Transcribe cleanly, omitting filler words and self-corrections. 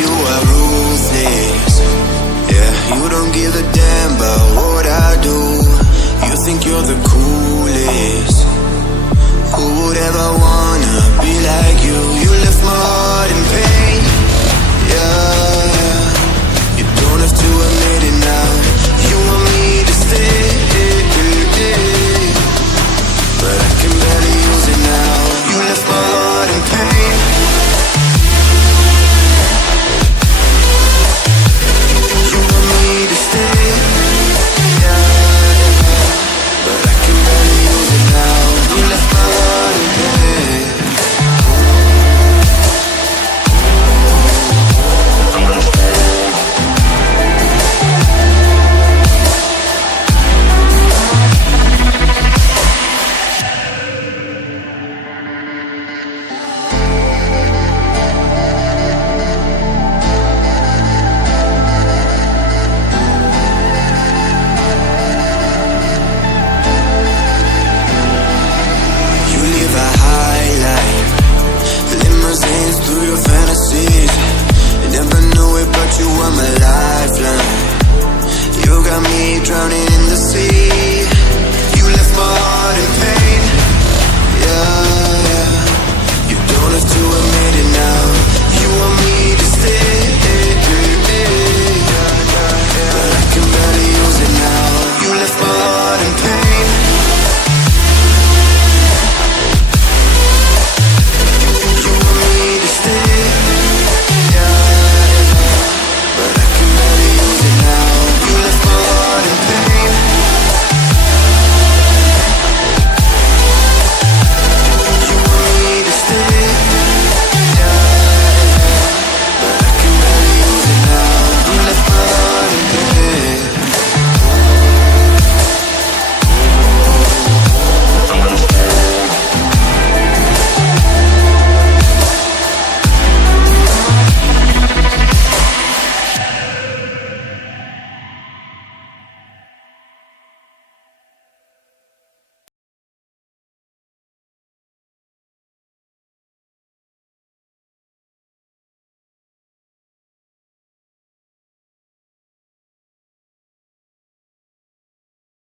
You are ruthless, yeah, you don't give a damn about what I do. You think you're the coolest. Who would ever wanna be like you? You left my heart in pain.